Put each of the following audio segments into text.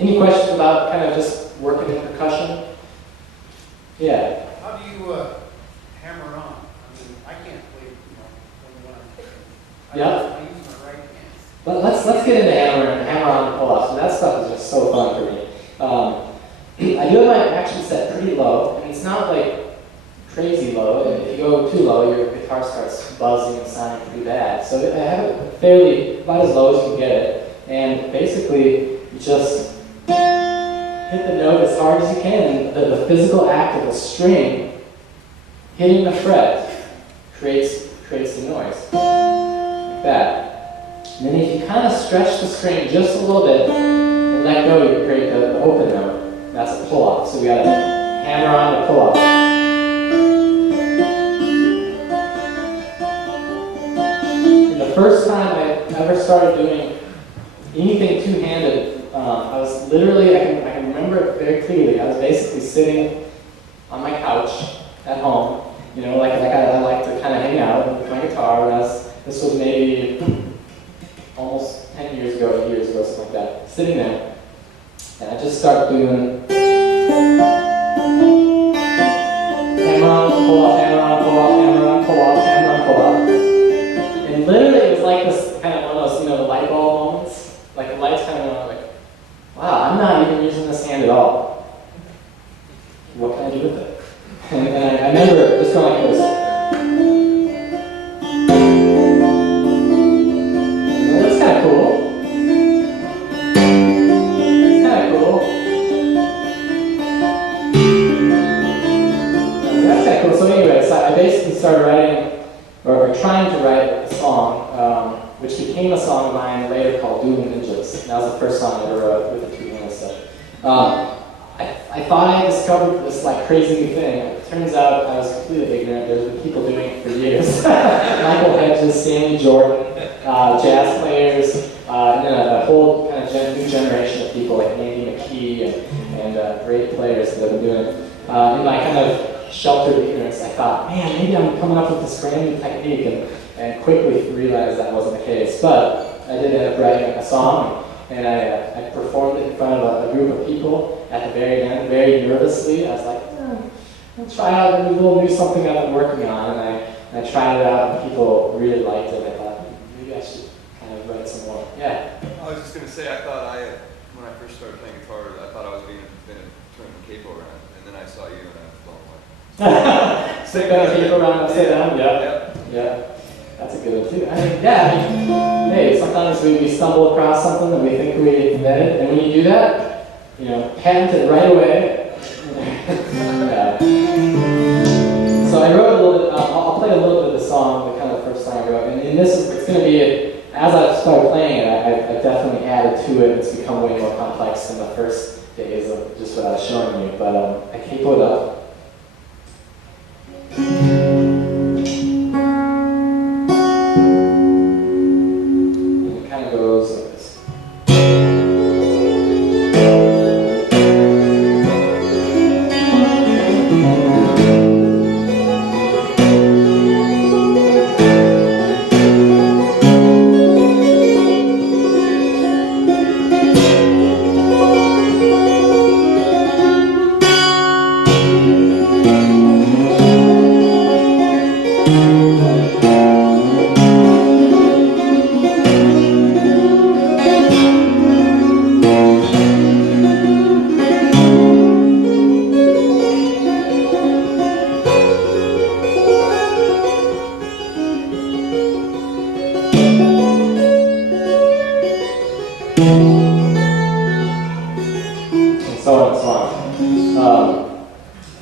Any questions about kind of just working in percussion? Yeah. How do you hammer on? I mean, I can't play, when I'm picking. Yeah. I use my right hand. But let's get into hammer on and pull-ups. So that stuff is just so fun for me. I do have my action set pretty low, and it's not like crazy low. And if you go too low, your guitar starts buzzing and sounding pretty bad. So I have it fairly, about as low as you can get it. And basically, you just hit the note as hard as you can. And the physical act of the string hitting the fret creates the noise. Like that. And then if you kind of stretch the string just a little bit and let go, you create the open note. That's a pull-off. So we got to hammer on the pull-off. And the first time I ever started doing anything two-handed, I was literally, I can remember it very clearly. I was basically sitting on my couch at home, like I like to kind of hang out with my guitar. And this was maybe almost 10 years ago, 8 years ago, something like that. Sitting there, and I just started doing hammer on, pull up, hammer on, pull up, hammer on, pull up, hammer on, pull up. And literally, it was like this kind of one of those, the light bulb moments. Like the lights kind of went on, like, wow, I'm not even using this hand at all. What can I do with it? And I remember just going like this. That's kind of cool. It's kind of cool. That's kind of cool. So anyway, so I basically started writing, or trying to write a song, which became a song of mine later called Dueling Ninjas. That was the first song I ever wrote with the two-handed stuff. I thought I had discovered this crazy new thing. It turns out I was completely ignorant. There's been people doing it for years. Michael Hedges, Sammy Jordan, jazz players, and then a whole kind of new generation of people like Andy McKee and great players that have been doing it. In my kind of sheltered ignorance, I thought, man, maybe I'm coming up with this brand new technique, and quickly realized that wasn't the case. But I did end up writing a song, and I performed it in front of a group of people at the very end, very nervously. I was like, I'll try out a little new something I've been working on, and I tried it out, and people really liked it. I thought, maybe I should kind of write some more. Yeah? I was just going to say, I thought when I first started playing guitar, I thought I was going to turn the capo around, and then I saw you, and I was blown away. Stick that capo around upside down? Yeah. Yep. Yeah. That's a good one too. Hey, sometimes we stumble across something that we think we invented, and when you do that, patent it right away. Yeah. So I wrote a little bit, I'll play a little bit of the song, the kind of first song I wrote, and it's going to be, as I started playing it, I definitely added to it. It's become way more complex than the first days of just what I was showing you, but I capo it up.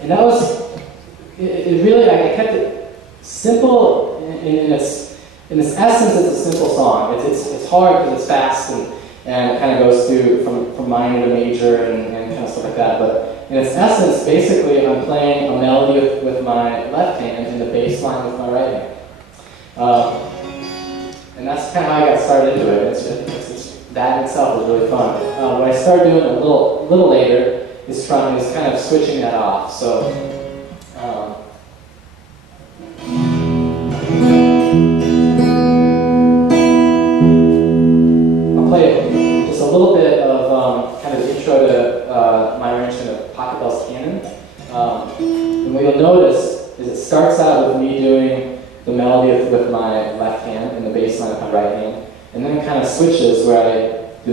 And that was, it really, I kept it simple in its essence. It's a simple song. It's hard because it's fast and it kind of goes through from minor to major and kind of stuff like that. But in its essence, basically, I'm playing a melody with my left hand and the bass line with my right hand. And that's kind of how I got started into it. That in itself was really fun. What I started doing a little later is kind of switching that off. So I'll play just a little bit of kind of intro line with my right hand, and then it kind of switches where I do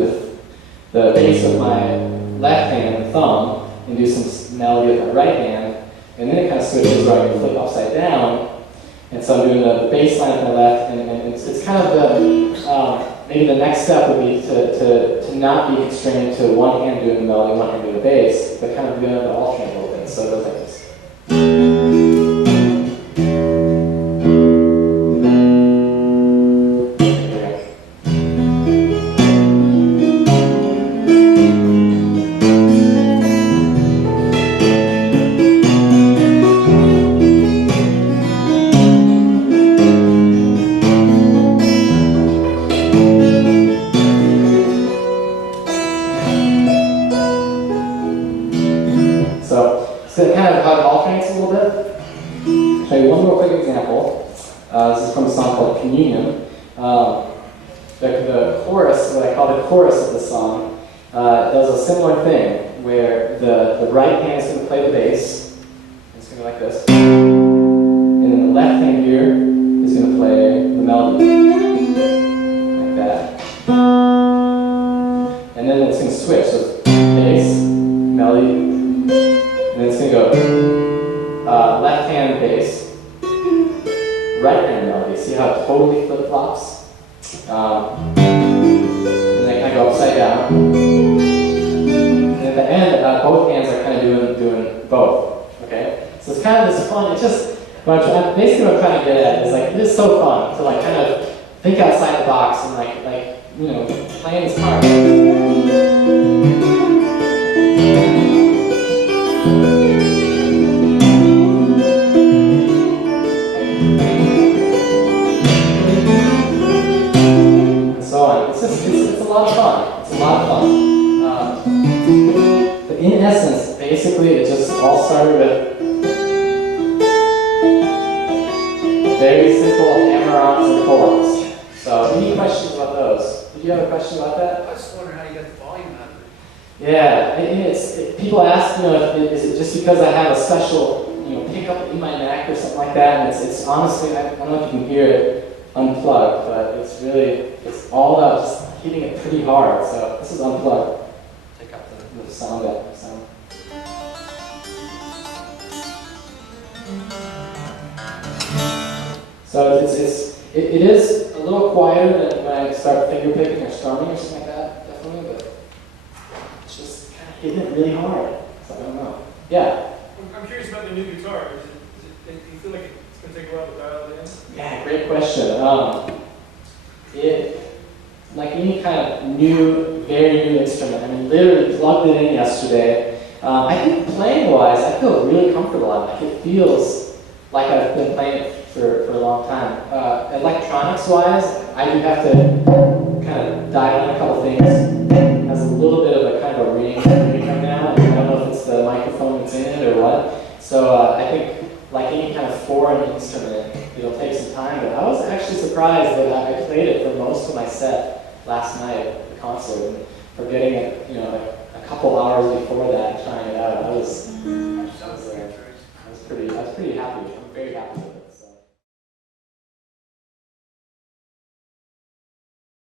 the bass with my left hand, the thumb, and do some melody with my right hand, and then it kind of switches where I can flip upside down, and so I'm doing the bass line with my left, and it's kind of the, maybe the next step would be to not be constrained to one hand doing the melody, one hand doing the bass, but kind of doing the alternate a little bit, so it goes like this. So it kind of how it alternates a little bit. I'll show you one more quick example. This is from a song called Communion. The chorus, what I call the chorus of the song, does a similar thing where the right hand is going to play the bass. It's going to go like this. And then the left hand here is going to play the melody. Like that. And then it's going to switch. So it's bass, melody, and then it's going to go left hand bass, right hand melody. See how it totally flip flops? And then I kind of go upside down. And at the end, both hands are kind of doing both. Okay? So it's kind of this fun. It's just basically what I'm trying to get at is like it is so fun to like kind of think outside the box and like you know playing this part. It's a lot of fun. It's a lot of fun. But in essence, basically, it just all started with very simple hammer-ons and pull-ups. So, any questions about those? Did you have a question about that? I was wondering how you got the volume out of it. Yeah, people ask, is it just because I have a special, pickup in my neck or something like that? And it's honestly, I don't know if you can hear it unplugged, but it's all about just hitting it pretty hard. So this is unplugged. Take out the sound. So it is a little quieter than when I start finger picking or strumming or something like that, definitely, but it's just kind of hitting it really hard. So I don't know. Yeah? I'm curious about the new guitar. Do you feel like it's going to take a while to dial it in? Yeah, great question. Like any kind of new, very new instrument, I mean, literally plugged it in yesterday. I think playing-wise, I feel really comfortable on it. Like it feels like I've been playing it for a long time. Electronics-wise, I do have to kind of dial in a couple things. It has a little bit of a kind of a ring right now. I don't know if it's the microphone that's in it or what. So I think like any kind of foreign instrument, it'll take some time. But I was actually surprised that I played it for most of my set last night at the concert, and for getting it, a couple hours before that, trying it out, I was pretty happy. I'm very happy with it.